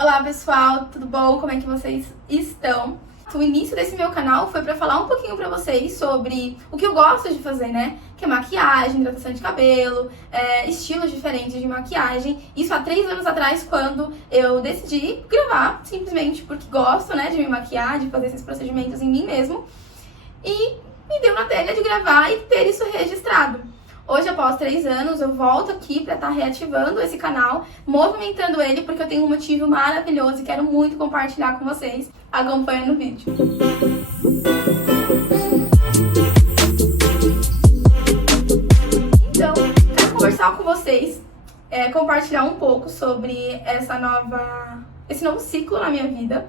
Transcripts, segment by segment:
Olá pessoal, tudo bom? Como é que vocês estão? O início desse meu canal foi para falar um pouquinho para vocês sobre o que eu gosto de fazer, né? Que é maquiagem, hidratação de cabelo, estilos diferentes de maquiagem. Isso há 3 anos atrás, quando eu decidi gravar, simplesmente porque gosto, né, de me maquiar, de fazer esses procedimentos em mim mesmo. E me deu na telha de gravar e ter isso registrado. Hoje, após 3 anos, eu volto aqui para estar reativando esse canal, movimentando ele, porque eu tenho um motivo maravilhoso e quero muito compartilhar com vocês. Acompanha no vídeo. Então, quero conversar com vocês, compartilhar um pouco sobre esse novo ciclo na minha vida,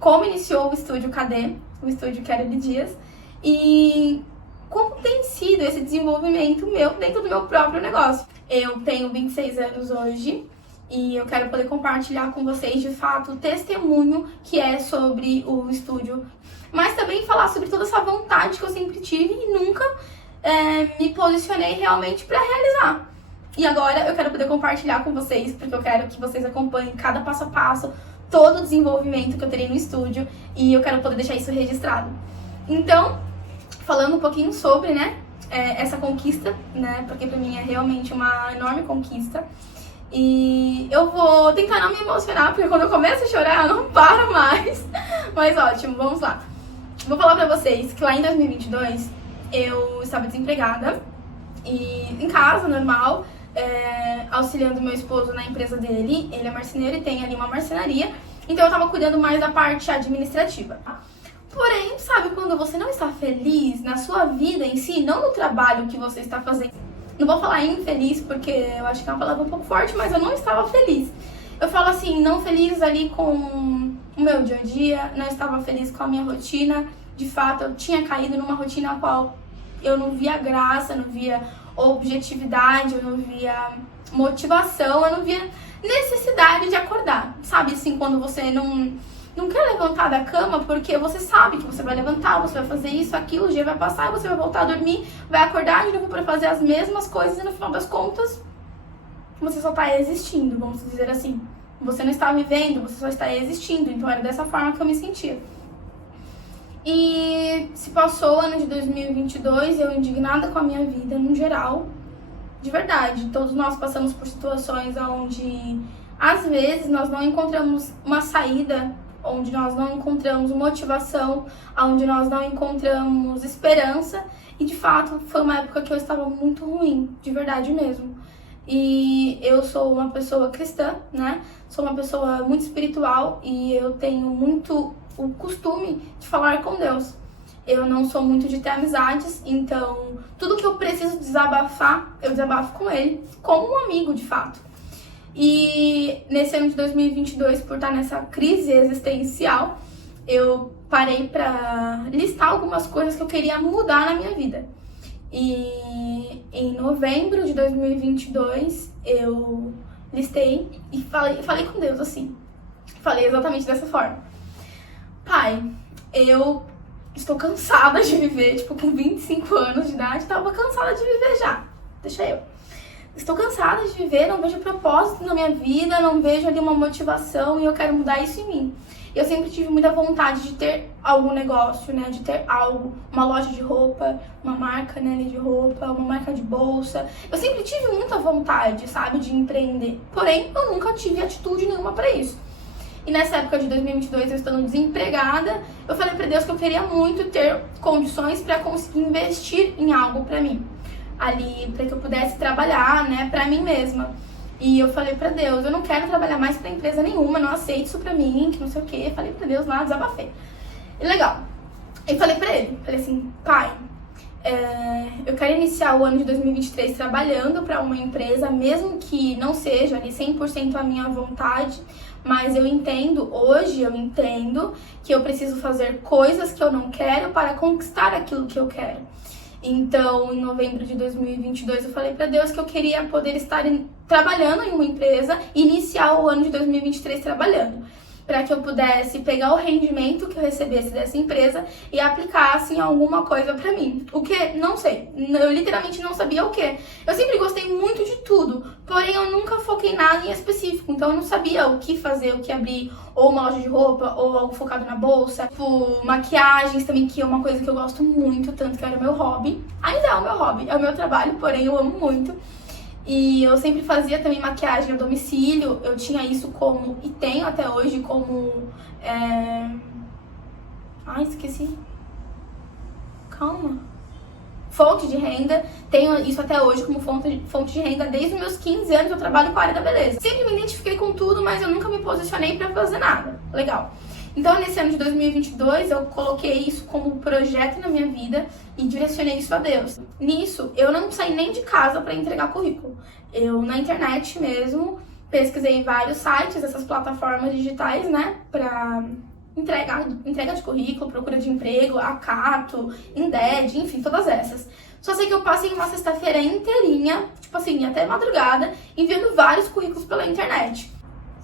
como iniciou o Estúdio Cadê, o Estúdio Kelly Dias, e como tem sido esse desenvolvimento meu dentro do meu próprio negócio. Eu tenho 26 anos hoje e eu quero poder compartilhar com vocês, de fato, o testemunho que é sobre o estúdio, mas também falar sobre toda essa vontade que eu sempre tive e nunca me posicionei realmente para realizar. E agora eu quero poder compartilhar com vocês, porque eu quero que vocês acompanhem cada passo a passo, todo o desenvolvimento que eu terei no estúdio, e eu quero poder deixar isso registrado. Então, falando um pouquinho sobre, essa conquista, porque pra mim é realmente uma enorme conquista. E eu vou tentar não me emocionar, porque quando eu começo a chorar, eu não paro mais. Mas ótimo, vamos lá. Vou falar pra vocês que lá em 2022, eu estava desempregada e em casa, normal, auxiliando meu esposo na empresa dele. Ele é marceneiro e tem ali uma marcenaria, então eu tava cuidando mais da parte administrativa. Porém, sabe quando você não está feliz na sua vida em si, não no trabalho que você está fazendo? Não vou falar infeliz porque eu acho que é uma palavra um pouco forte, mas eu não estava feliz. Eu falo assim, não feliz ali com o meu dia a dia, não estava feliz com a minha rotina. De fato, eu tinha caído numa rotina a qual eu não via graça, não via objetividade, eu não via motivação, eu não via necessidade de acordar. Sabe assim, quando você não quer levantar da cama porque você sabe que você vai levantar, você vai fazer isso, aquilo, o dia vai passar, você vai voltar a dormir, vai acordar de novo para fazer as mesmas coisas e no final das contas você só está existindo, vamos dizer assim. Você não está vivendo, você só está existindo. Então era dessa forma que eu me sentia. E se passou o ano de 2022, eu indignada com a minha vida no geral, de verdade. Todos nós passamos por situações onde às vezes nós não encontramos uma saída, onde nós não encontramos motivação, onde nós não encontramos esperança. E de fato foi uma época que eu estava muito ruim, de verdade mesmo. E eu sou uma pessoa cristã, Sou uma pessoa muito espiritual e eu tenho muito o costume de falar com Deus. Eu não sou muito de ter amizades, então tudo que eu preciso desabafar, eu desabafo com Ele, como um amigo de fato. E nesse ano de 2022, por estar nessa crise existencial, eu parei para listar algumas coisas que eu queria mudar na minha vida. E em novembro de 2022, eu listei e falei com Deus assim. Falei exatamente dessa forma. Pai, eu estou cansada de viver, com 25 anos de idade, estava cansada de viver já. Deixa eu. Estou cansada de viver, não vejo propósito na minha vida, não vejo ali uma motivação e eu quero mudar isso em mim. Eu sempre tive muita vontade de ter algum negócio, de ter algo, uma loja de roupa, uma marca, de roupa, uma marca de bolsa. Eu sempre tive muita vontade, sabe, de empreender. Porém, eu nunca tive atitude nenhuma para isso. E nessa época de 2022, eu estando desempregada, eu falei para Deus que eu queria muito ter condições para conseguir investir em algo para mim. Ali, para que eu pudesse trabalhar, para mim mesma. E eu falei pra Deus, eu não quero trabalhar mais pra empresa nenhuma, não aceito isso pra mim, que não sei o que. Falei pra Deus lá, desabafei. E legal. E falei pra ele, falei assim, pai, eu quero iniciar o ano de 2023 trabalhando pra uma empresa, mesmo que não seja ali 100% a minha vontade, mas hoje eu entendo que eu preciso fazer coisas que eu não quero para conquistar aquilo que eu quero. Então, em novembro de 2022, eu falei pra Deus que eu queria poder estar trabalhando em uma empresa e iniciar o ano de 2023 trabalhando. para que eu pudesse pegar o rendimento que eu recebesse dessa empresa e aplicasse em alguma coisa para mim. O que? Não sei. Eu literalmente não sabia o que. Eu sempre gostei muito de tudo, porém eu nunca foquei nada em específico, então eu não sabia o que fazer, o que abrir, ou uma loja de roupa, ou algo focado na bolsa, tipo maquiagens também, que é uma coisa que eu gosto muito, tanto que era o meu hobby. Ainda é o meu hobby, é o meu trabalho, porém eu amo muito. E eu sempre fazia também maquiagem a domicílio, eu tinha isso como, e tenho até hoje como, esqueci. Calma. Fonte de renda, tenho isso até hoje como fonte de renda. Desde os meus 15 anos eu trabalho com a área da beleza. Sempre me identifiquei com tudo, mas eu nunca me posicionei pra fazer nada. Legal. Então, nesse ano de 2022, eu coloquei isso como projeto na minha vida e direcionei isso a Deus. Nisso, eu não saí nem de casa para entregar currículo. Eu, na internet mesmo, pesquisei vários sites, essas plataformas digitais, né, para entrega de currículo, procura de emprego, Acato, Indeed, enfim, todas essas. Só sei que eu passei uma sexta-feira inteirinha, tipo assim, até madrugada, enviando vários currículos pela internet.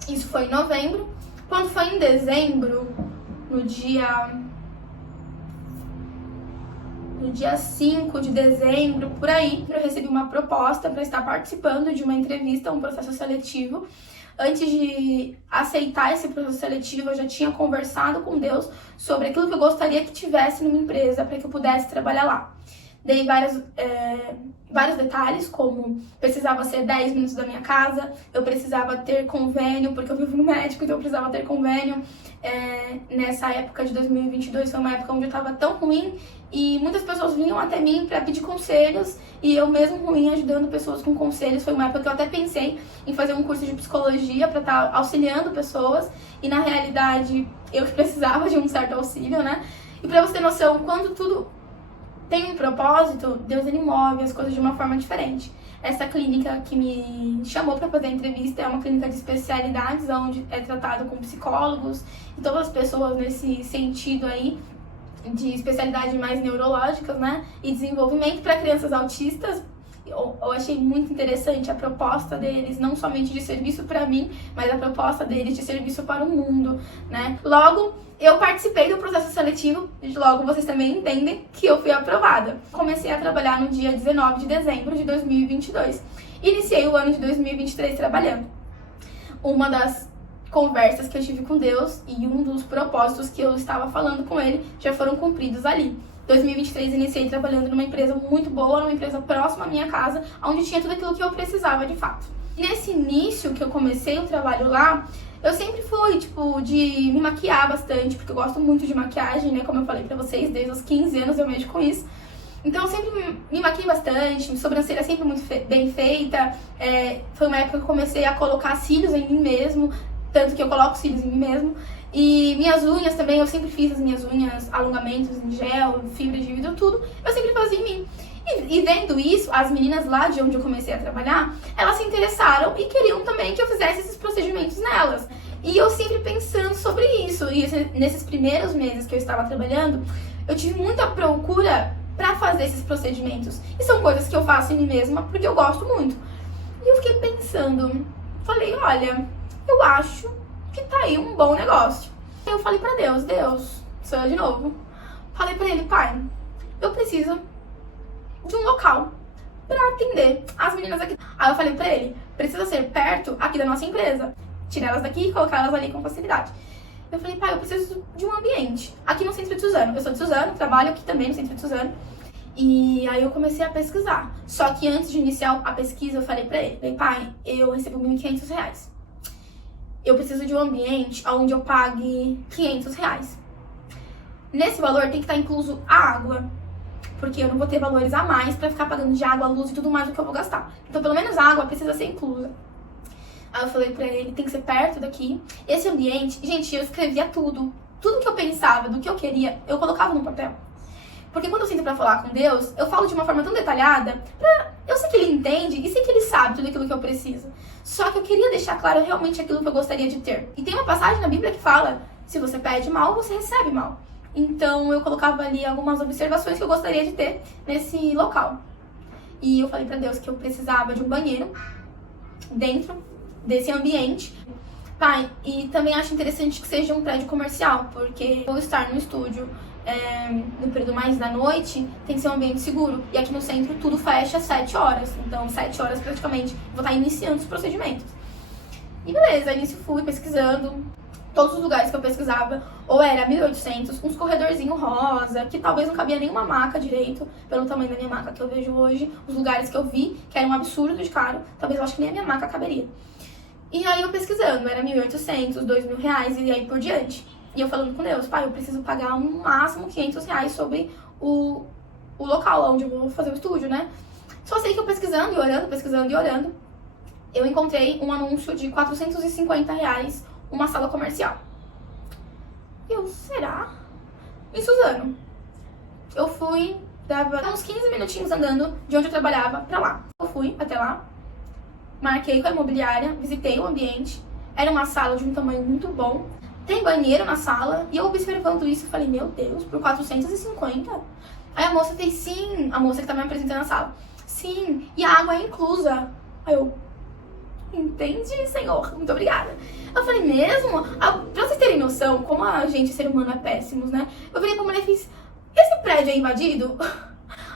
Isso foi em novembro. Quando foi em dezembro, no dia 5 de dezembro, por aí, eu recebi uma proposta para estar participando de uma entrevista, um processo seletivo. Antes de aceitar esse processo seletivo, eu já tinha conversado com Deus sobre aquilo que eu gostaria que tivesse numa empresa para que eu pudesse trabalhar lá. Dei vários detalhes, como precisava ser 10 minutos da minha casa, eu precisava ter convênio, porque eu vivo no médico, então eu precisava ter convênio. Nessa época de 2022 foi uma época onde eu estava tão ruim e muitas pessoas vinham até mim para pedir conselhos, e eu mesmo ruim ajudando pessoas com conselhos. Foi uma época que eu até pensei em fazer um curso de psicologia para estar auxiliando pessoas, e na realidade eu que precisava de um certo auxílio, né? E para você ter noção, quando tudo tem um propósito, Deus ele move as coisas de uma forma diferente. Essa clínica que me chamou para fazer a entrevista é uma clínica de especialidades, onde é tratado com psicólogos e todas as pessoas nesse sentido aí, de especialidades mais neurológicas, né? E desenvolvimento para crianças autistas. Eu achei muito interessante a proposta deles, não somente de serviço para mim, mas a proposta deles de serviço para o mundo, né? Logo, eu participei do processo seletivo, e logo vocês também entendem que eu fui aprovada. Comecei a trabalhar no dia 19 de dezembro de 2022. Iniciei o ano de 2023 trabalhando. Uma das conversas que eu tive com Deus e um dos propósitos que eu estava falando com Ele já foram cumpridos ali. 2023 iniciei trabalhando numa empresa muito boa, numa empresa próxima à minha casa, onde tinha tudo aquilo que eu precisava de fato. Nesse início que eu comecei o trabalho lá, eu sempre fui, de me maquiar bastante, porque eu gosto muito de maquiagem, né? Como eu falei pra vocês, desde os 15 anos eu mexo com isso. Então eu sempre me maquiei bastante, minha sobrancelha sempre muito bem feita. Foi uma época que eu comecei a colocar cílios em mim mesmo, tanto que eu coloco cílios em mim mesmo. E minhas unhas também, eu sempre fiz as minhas unhas, alongamentos em gel, fibra de vidro, tudo, eu sempre fazia em mim. E vendo isso, as meninas lá de onde eu comecei a trabalhar, elas se interessaram e queriam também que eu fizesse esses procedimentos nelas. E eu sempre pensando sobre isso. E nesses primeiros meses que eu estava trabalhando, eu tive muita procura pra fazer esses procedimentos. E são coisas que eu faço em mim mesma porque eu gosto muito. E eu fiquei pensando, falei, olha, eu acho que tá aí um bom negócio. Eu falei pra Deus, sou eu de novo. Falei pra ele, pai, eu preciso de um local pra atender as meninas aqui. Aí eu falei pra ele, precisa ser perto aqui da nossa empresa. Tirar elas daqui e colocar elas ali com facilidade. Eu falei, pai, eu preciso de um ambiente aqui no centro de Suzano. Eu sou de Suzano, trabalho aqui também no centro de Suzano. E aí eu comecei a pesquisar. Só que antes de iniciar a pesquisa, eu falei pra ele, pai, eu recebo R$1.500. Eu preciso de um ambiente onde eu pague R$500. Nesse valor tem que estar incluso a água, porque eu não vou ter valores a mais pra ficar pagando de água, luz e tudo mais do que eu vou gastar. Então pelo menos a água precisa ser inclusa. Aí eu falei pra ele, tem que ser perto daqui. Esse ambiente, gente, eu escrevia tudo. Tudo que eu pensava, do que eu queria, eu colocava no papel. Porque quando eu sinto pra falar com Deus, eu falo de uma forma tão detalhada, eu sei que Ele entende e sei que Ele sabe tudo aquilo que eu preciso. Só que eu queria deixar claro realmente aquilo que eu gostaria de ter. E tem uma passagem na Bíblia que fala, se você pede mal, você recebe mal. Então eu colocava ali algumas observações que eu gostaria de ter nesse local. E eu falei pra Deus que eu precisava de um banheiro dentro desse ambiente, Pai, e também acho interessante que seja um prédio comercial, porque vou estar no estúdio no período mais da noite, tem que ser um ambiente seguro. E aqui no centro tudo fecha às 7 horas. Então, 7 horas praticamente, vou estar iniciando os procedimentos. E beleza, início fui pesquisando. Todos os lugares que eu pesquisava, ou era 1.800, uns corredorzinho rosa, que talvez não cabia nenhuma maca direito, pelo tamanho da minha maca que eu vejo hoje. Os lugares que eu vi, que era um absurdo de caro, talvez eu acho que nem a minha maca caberia. E aí eu pesquisando, era 1.800, R$ 2.000 e aí por diante. E eu falando com Deus, pai, eu preciso pagar no máximo R$ 500 sobre o local onde eu vou fazer o estúdio, né? Só sei que eu pesquisando e olhando, eu encontrei um anúncio de R$ 450 uma sala comercial. E eu, será? Em Suzano. Eu fui, dava uns 15 minutinhos andando de onde eu trabalhava pra lá. Eu fui até lá, marquei com a imobiliária, visitei o ambiente. Era uma sala de um tamanho muito bom. Tem banheiro na sala. E eu observando isso, falei, meu Deus, por 450? Aí a moça fez sim, a moça que tava me apresentando na sala. Sim, e a água é inclusa. Aí eu, entendi, senhor, muito obrigada. Eu falei, mesmo? Pra vocês terem noção, como a gente, ser humano, é péssimo, né? Eu virei pra mulher e fiz, esse prédio é invadido? Eu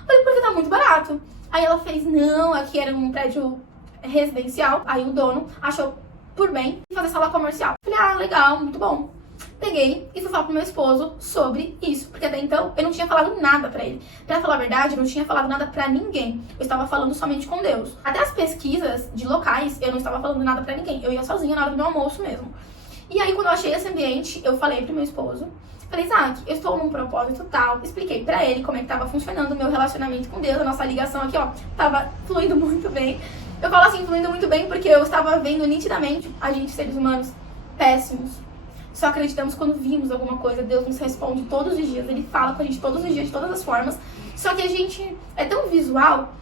falei, porque tá muito barato. Aí ela fez, não, aqui era um prédio residencial. Aí o dono achou por bem fazer sala comercial. Eu falei, legal, muito bom. Peguei e fui falar pro meu esposo sobre isso, porque até então eu não tinha falado nada pra ele. Pra falar a verdade, eu não tinha falado nada pra ninguém. Eu estava falando somente com Deus. Até as pesquisas de locais, eu não estava falando nada pra ninguém. Eu ia sozinha na hora do meu almoço mesmo. E aí, quando eu achei esse ambiente, eu falei pro meu esposo, falei, Isaac, eu estou num propósito tal. Expliquei pra ele como é que tava funcionando o meu relacionamento com Deus, a nossa ligação aqui, ó, tava fluindo muito bem. Eu falo assim, fluindo muito bem, porque eu estava vendo nitidamente a gente, seres humanos, péssimos. Só acreditamos quando vimos alguma coisa. Deus nos responde todos os dias. Ele fala com a gente todos os dias, de todas as formas. Só que a gente é tão visual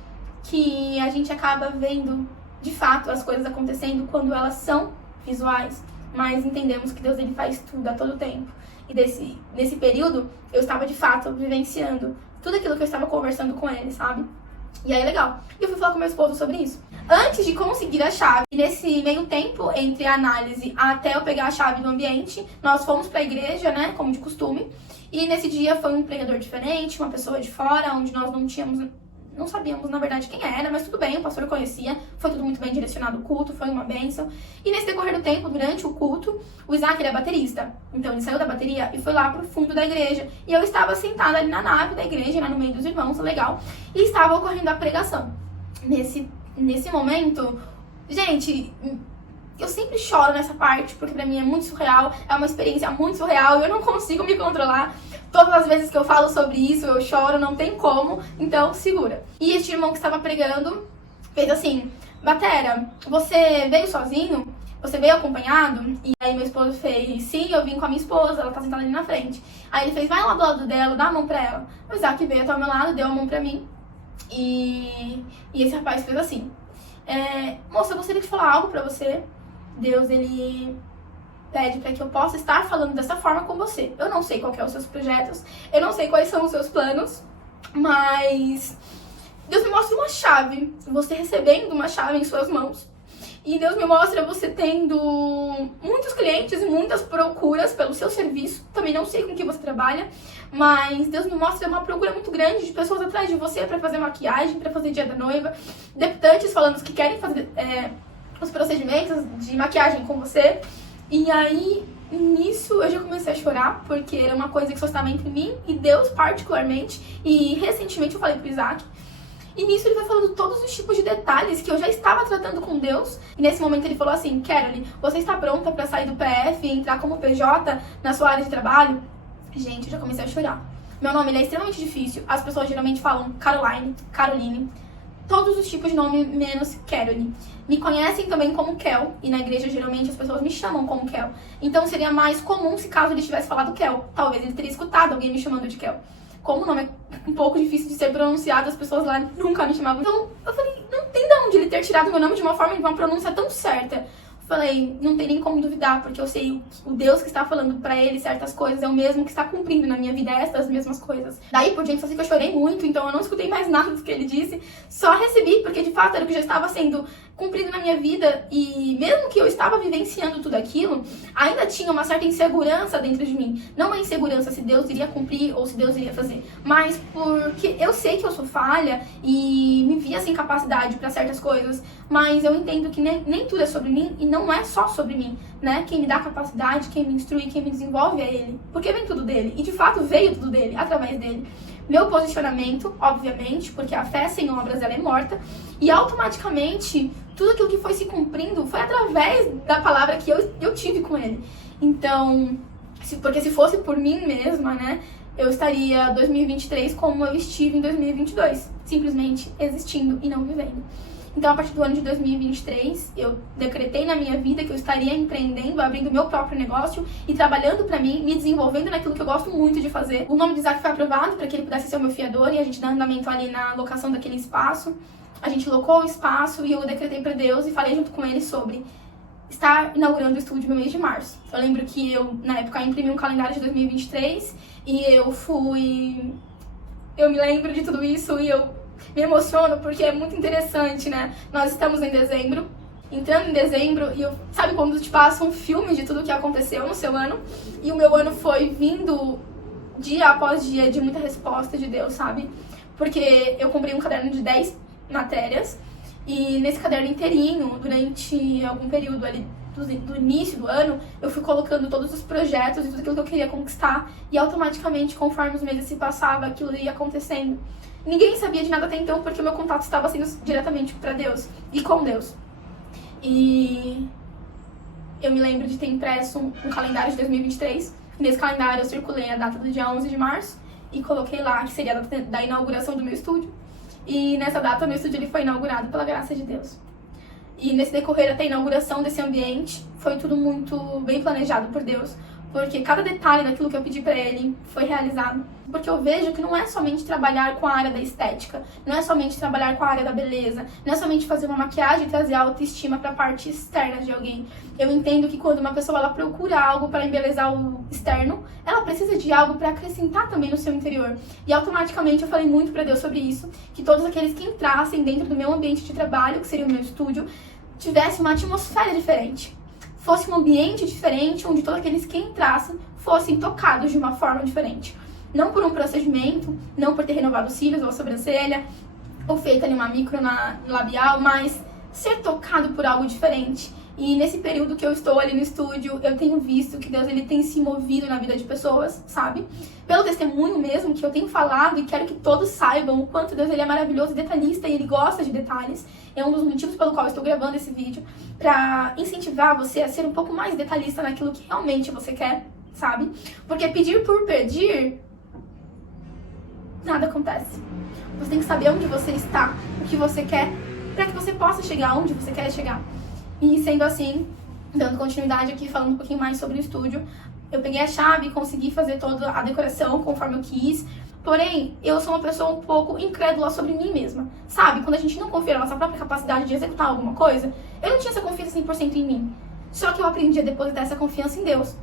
que a gente acaba vendo, de fato, as coisas acontecendo quando elas são visuais. Mas entendemos que Deus, ele faz tudo a todo tempo. E nesse período, eu estava, de fato, vivenciando tudo aquilo que eu estava conversando com ele, sabe? E aí, legal. E eu fui falar com meu esposo sobre isso. Antes de conseguir a chave, nesse meio tempo, entre a análise até eu pegar a chave do ambiente, nós fomos pra igreja, né, como de costume. E nesse dia foi um empreendedor diferente, uma pessoa de fora, onde nós não sabíamos, na verdade, quem era, mas tudo bem, o pastor conhecia, foi tudo muito bem direcionado o culto, foi uma bênção. E nesse decorrer do tempo, durante o culto, o Isaac, ele é baterista. Então ele saiu da bateria e foi lá pro fundo da igreja. E eu estava sentada ali na nave da igreja, lá no meio dos irmãos, legal, e estava ocorrendo a pregação. Nesse momento, gente, eu sempre choro nessa parte, porque pra mim é muito surreal, é uma experiência muito surreal, e eu não consigo me controlar. Todas as vezes que eu falo sobre isso, eu choro, não tem como, então segura. E este irmão que estava pregando fez assim, Batera, você veio sozinho? Você veio acompanhado? E aí meu esposo fez, sim, eu vim com a minha esposa, ela tá sentada ali na frente. Aí ele fez, vai lá do lado dela, dá a mão pra ela. O Isaac veio até o meu lado, deu a mão pra mim. E esse rapaz fez assim, moça, eu gostaria de falar algo pra você. Deus, ele pede para que eu possa estar falando dessa forma com você. Eu não sei qual que é os seus projetos, eu não sei quais são os seus planos, mas Deus me mostra uma chave, você recebendo uma chave em suas mãos. E Deus me mostra você tendo muitos clientes e muitas procuras pelo seu serviço. Também não sei com que você trabalha, mas Deus me mostra uma procura muito grande de pessoas atrás de você para fazer maquiagem, para fazer dia da noiva, debutantes falando que querem fazer os procedimentos de maquiagem com você. E aí, nisso, eu já comecei a chorar, porque era uma coisa que só estava entre mim e Deus particularmente. E recentemente eu falei pro Isaac. E nisso ele foi falando todos os tipos de detalhes que eu já estava tratando com Deus. E nesse momento ele falou assim, Caroline, você está pronta para sair do PF e entrar como PJ na sua área de trabalho? Gente, eu já comecei a chorar. Meu nome, ele é extremamente difícil. As pessoas geralmente falam Caroline, Caroline. Todos os tipos de nome, menos Caroline. Me conhecem também como Kel. E na igreja, geralmente, as pessoas me chamam como Kel. Então seria mais comum se caso ele tivesse falado Kel. Talvez ele teria escutado alguém me chamando de Kel. Como o nome é um pouco difícil de ser pronunciado, as pessoas lá nunca me chamavam. Então, eu falei, não tem de onde ele ter tirado meu nome de uma forma, de uma pronúncia tão certa. Falei, não tem nem como duvidar, porque eu sei o Deus que está falando pra ele certas coisas é o mesmo que está cumprindo na minha vida estas mesmas coisas. Daí por diante, só sei que eu chorei muito, então eu não escutei mais nada do que ele disse, só recebi, porque de fato era o que já estava sendo cumprindo na minha vida, e mesmo que eu estava vivenciando tudo aquilo, ainda tinha uma certa insegurança dentro de mim. Não uma insegurança se Deus iria cumprir ou se Deus iria fazer, mas porque eu sei que eu sou falha e me via sem capacidade para certas coisas, mas eu entendo que nem tudo é sobre mim e não é só sobre mim, né? Quem me dá capacidade, quem me instrui, quem me desenvolve é Ele, porque vem tudo dele, e de fato veio tudo dele, através dele. Meu posicionamento, obviamente, porque a fé sem obras ela é morta, e automaticamente tudo aquilo que foi se cumprindo foi através da palavra que eu tive com ele. Então, porque se fosse por mim mesma, né, eu estaria 2023 como eu estive em 2022, simplesmente existindo e não vivendo. Então, a partir do ano de 2023, eu decretei na minha vida que eu estaria empreendendo, abrindo meu próprio negócio e trabalhando pra mim, me desenvolvendo naquilo que eu gosto muito de fazer. O nome do Isaac foi aprovado para que ele pudesse ser o meu fiador, e a gente dá andamento ali na locação daquele espaço. A gente locou o espaço e eu decretei pra Deus e falei junto com ele sobre estar inaugurando o estúdio no mês de março. Eu lembro que eu, na época, imprimi um calendário de 2023 e eu me lembro de tudo isso e eu me emociono porque é muito interessante, né? Nós estamos em dezembro, entrando em dezembro, e sabe quando te passa um filme de tudo o que aconteceu no seu ano? E o meu ano foi vindo dia após dia de muita resposta de Deus, sabe? Porque eu comprei um caderno de 10 matérias, e nesse caderno inteirinho, durante algum período ali do início do ano, eu fui colocando todos os projetos e tudo aquilo que eu queria conquistar, e automaticamente, conforme os meses se passavam, aquilo ia acontecendo. Ninguém sabia de nada até então, porque o meu contato estava sendo diretamente para Deus e com Deus. E eu me lembro de ter impresso um calendário de 2023. E nesse calendário eu circulei a data do dia 11 de março e coloquei lá que seria a data da inauguração do meu estúdio. E nessa data, meu estúdio ele foi inaugurado pela graça de Deus. E nesse decorrer até a inauguração desse ambiente, foi tudo muito bem planejado por Deus, porque cada detalhe daquilo que eu pedi pra ele foi realizado. Porque eu vejo que não é somente trabalhar com a área da estética, não é somente trabalhar com a área da beleza, não é somente fazer uma maquiagem e trazer autoestima pra parte externa de alguém. Eu entendo que quando uma pessoa ela procura algo para embelezar o externo, ela precisa de algo para acrescentar também no seu interior. E automaticamente eu falei muito pra Deus sobre isso, que todos aqueles que entrassem dentro do meu ambiente de trabalho, que seria o meu estúdio, tivesse uma atmosfera diferente. Fosse um ambiente diferente, onde todos aqueles que entrassem fossem tocados de uma forma diferente. Não por um procedimento, não por ter renovado os cílios ou a sobrancelha, ou feito ali uma micro na labial, mas ser tocado por algo diferente. E nesse período que eu estou ali no estúdio, eu tenho visto que Deus ele tem se movido na vida de pessoas, sabe? Pelo testemunho mesmo que eu tenho falado, e quero que todos saibam o quanto Deus ele é maravilhoso e detalhista, e ele gosta de detalhes. É um dos motivos pelo qual eu estou gravando esse vídeo, pra incentivar você a ser um pouco mais detalhista naquilo que realmente você quer, sabe? Porque pedir por pedir, nada acontece. Você tem que saber onde você está, o que você quer, para que você possa chegar onde você quer chegar. E sendo assim, dando continuidade aqui, falando um pouquinho mais sobre o estúdio, eu peguei a chave e consegui fazer toda a decoração conforme eu quis. Porém, eu sou uma pessoa um pouco incrédula sobre mim mesma. Sabe? Quando a gente não confia na nossa própria capacidade de executar alguma coisa, eu não tinha essa confiança 100% em mim. Só que eu aprendi a depositar essa confiança em Deus.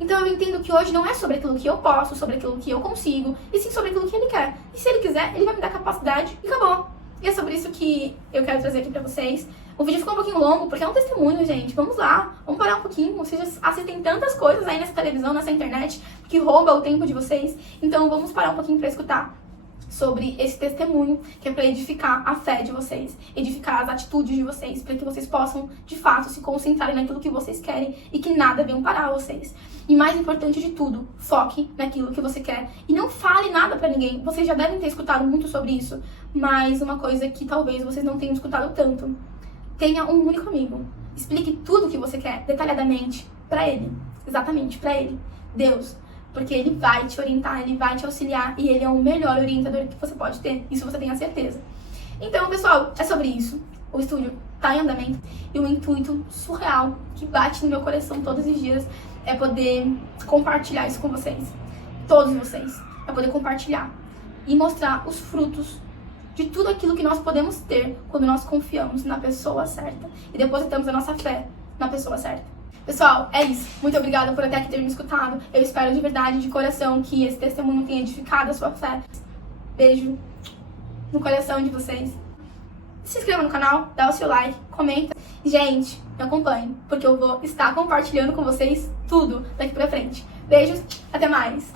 Então eu entendo que hoje não é sobre aquilo que eu posso, sobre aquilo que eu consigo, e sim sobre aquilo que Ele quer. E se Ele quiser, Ele vai me dar capacidade e acabou. E é sobre isso que eu quero trazer aqui pra vocês. O vídeo ficou um pouquinho longo, porque é um testemunho, gente. Vamos lá, vamos parar um pouquinho. Vocês assistem tantas coisas aí nessa televisão, nessa internet, que rouba o tempo de vocês. Então vamos parar um pouquinho pra escutar sobre esse testemunho, que é para edificar a fé de vocês, edificar as atitudes de vocês, para que vocês possam, de fato, se concentrarem naquilo que vocês querem e que nada venha parar vocês. E mais importante de tudo, foque naquilo que você quer e não fale nada para ninguém. Vocês já devem ter escutado muito sobre isso, mas uma coisa que talvez vocês não tenham escutado tanto: tenha um único amigo. Explique tudo o que você quer detalhadamente para ele, exatamente para ele, Deus. Porque Ele vai te orientar, Ele vai te auxiliar e Ele é o melhor orientador que você pode ter. Isso você tem a certeza. Então, pessoal, é sobre isso. O estúdio tá em andamento e o intuito surreal que bate no meu coração todos os dias é poder compartilhar isso com vocês. Todos vocês. É poder compartilhar e mostrar os frutos de tudo aquilo que nós podemos ter quando nós confiamos na pessoa certa e depositamos a nossa fé na pessoa certa. Pessoal, é isso. Muito obrigada por até aqui ter me escutado. Eu espero de verdade, de coração, que esse testemunho tenha edificado a sua fé. Beijo no coração de vocês. se inscreva no canal, dá o seu like, comenta. E, gente, me acompanhe, porque eu vou estar compartilhando com vocês tudo daqui pra frente. Beijos, até mais!